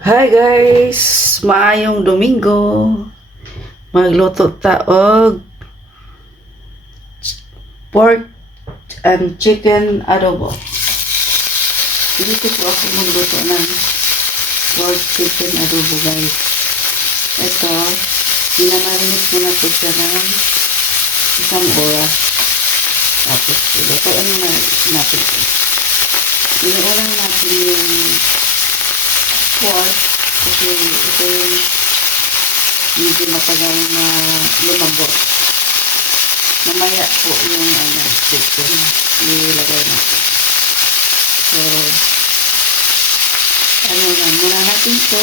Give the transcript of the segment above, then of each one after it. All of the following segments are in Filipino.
Hi guys! Maayong Domingo. Magluto ta og pork and chicken adobo. Dito po ako magluto ng pork chicken adobo guys. Ito, minamarinate ko na po siya ng isang oras. Tapos, ilutuan na natin ito. Inuulan natin yung pork kasi ito yung medyo matagal na lumabot. Mamaya po yung chicken nilagay natin. So, muna natin ito.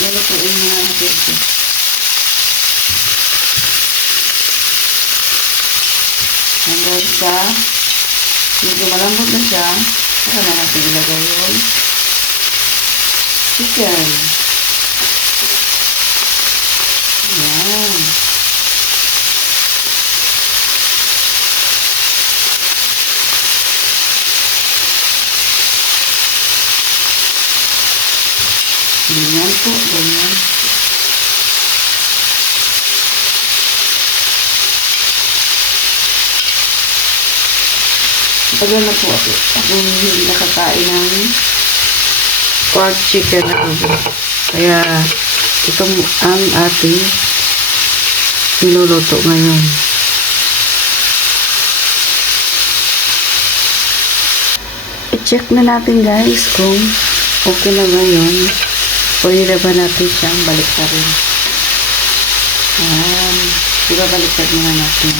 Lalutuin muna natin ito. Hanggang sa medyo malambot na siya, saka na natin ilagay yung chicken. Ayan. Ganyan po, ganyan. Tagal na po ako. Akong hindi nakakain ng pork chicken adobo. Kaya ito ang ating niluluto ngayon. I-check na natin guys kung okay na ba yun. Pwede ba natin siyang baliktarin. Ibabaliktad muna natin.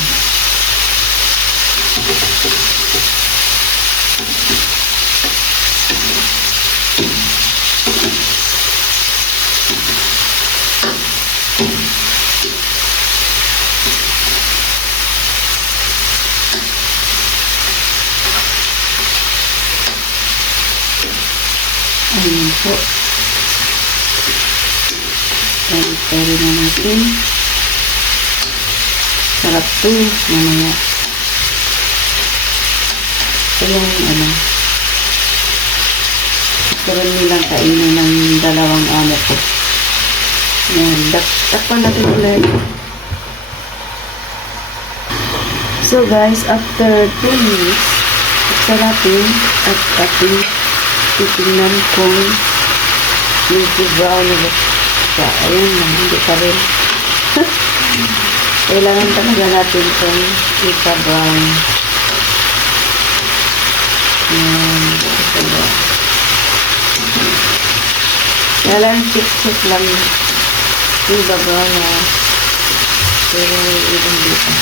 Ayan po. Baliktarin na natin. Sarap to mamaya. Ito yung karoon nilang kainin ng dalawang amo ko. Ayan, takpan natin ulit. So guys, after 2 minutes, buksan natin at ating titingnan kung medyo brown na ba siya. Ayun lang, hindi pa rin. Kailangan talaga natin itong ika-brown. Ayan, kailangan check lang yung brown na pero ibang dito.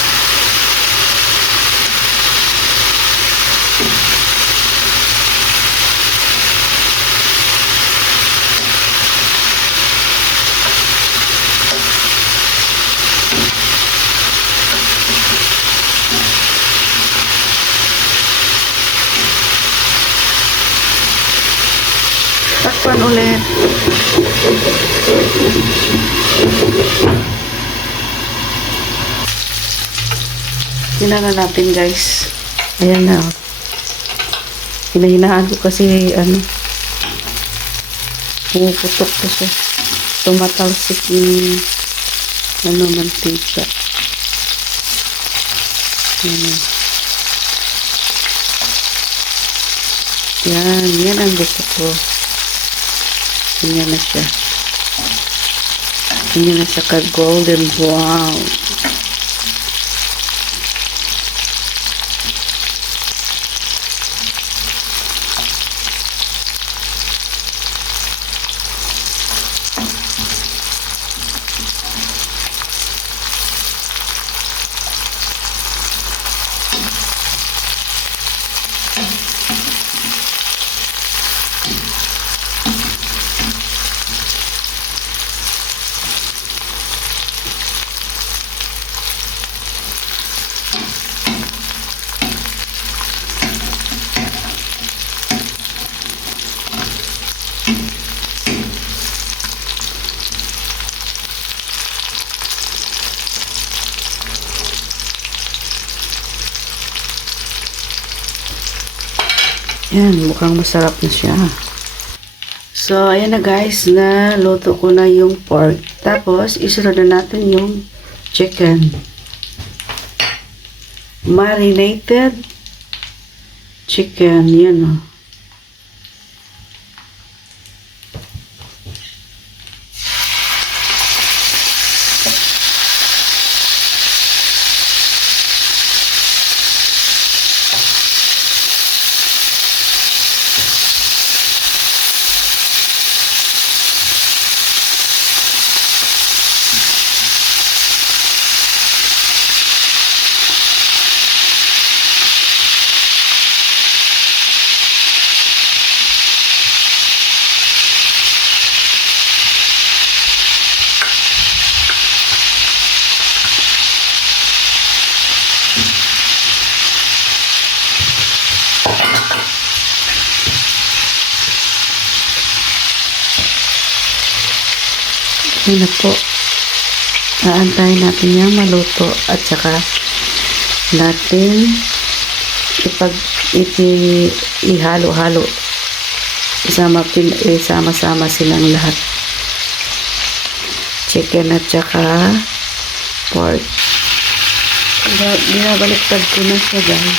Takpan ulit. Tingnan natin guys. Ayan na. Hinahinahan ko kasi pumuputok ko siya. Tumatalsik yung mantika. Yan ang gusto ko. Ganyan na siya. Ganyan na siya ka-golden brown. Yan, mukhang masarap na siya. So, ayan na guys, na luto ko na yung pork. Tapos, isunod na natin yung chicken. Marinated chicken, yan o. Yan na po. Aantayin natin yung maluto at saka natin ihalo-halo. Isama-sama silang lahat. Chicken at saka pork. Binabaliktad ko na siya guys.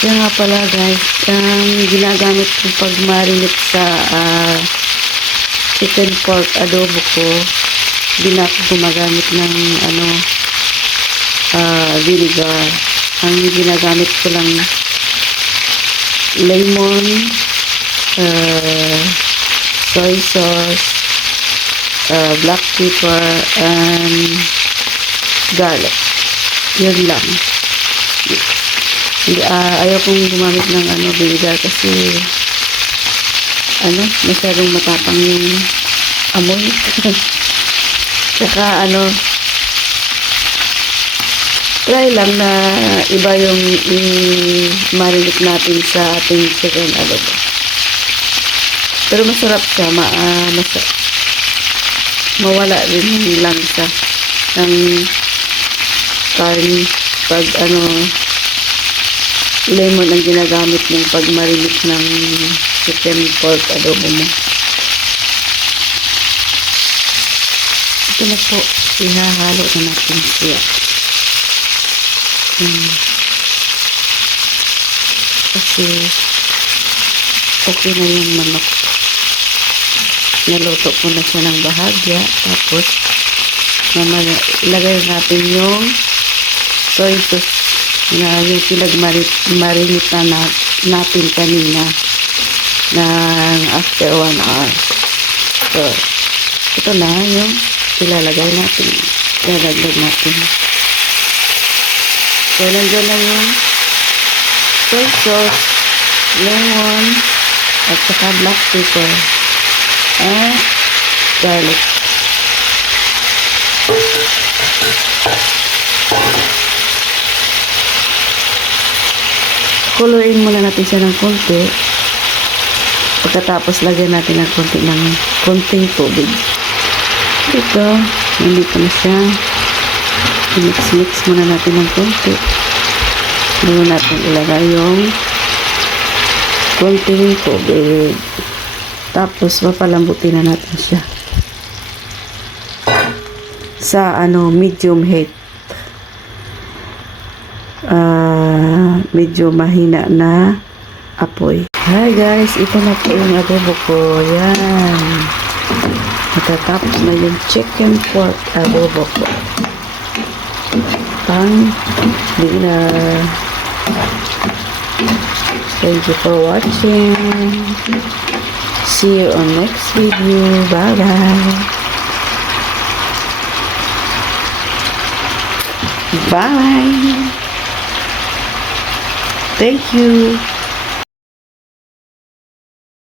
Kaya nga pala guys, ginagamit ko pag marinate sa chicken pork adobo ko, hindi na ako gumagamit ng vinegar. Ang ginagamit ko lang lemon, soy sauce, black pepper, and garlic. Yun lang. Ayaw kong gumamit ng vinegar kasi masyadong matapang yung amoy. Tsaka try lang na iba yung marinate natin sa ating chicken adobo. Pero masarap siya, mawala rin yung langsa ng karne pag lemon ang ginagamit mong pag-marinate ng chicken pork adobo mo. Ito na po, ihahalo na natin siya. Kasi okay na yung manok. Naluto ko na siya ng bahagya. Tapos ilagay natin yung soy sauce na yung pinag-marinate na natin kanina ng after 1 hour. So, ito na yung ilalagay natin. Ilalagay natin. So, nandiyan na yung soy sauce, lemon, at saka black pepper, and garlic. Kuluin muna natin siya ng konti. Pagkatapos lagyan natin ng konting tubig. Ito, nandito na siya. Mix muna natin ng konti. Bago natin ilagay yung konting tubig. Tapos papalambutin na natin siya sa medium heat. Medyo mahina na apoy. Hi guys, ito na po yung adobo ko. Yan. Natatapos na yung chicken pork adobo ko. Pang dinner. Thank you for watching. See you on next video. Bye bye. Bye. Thank you.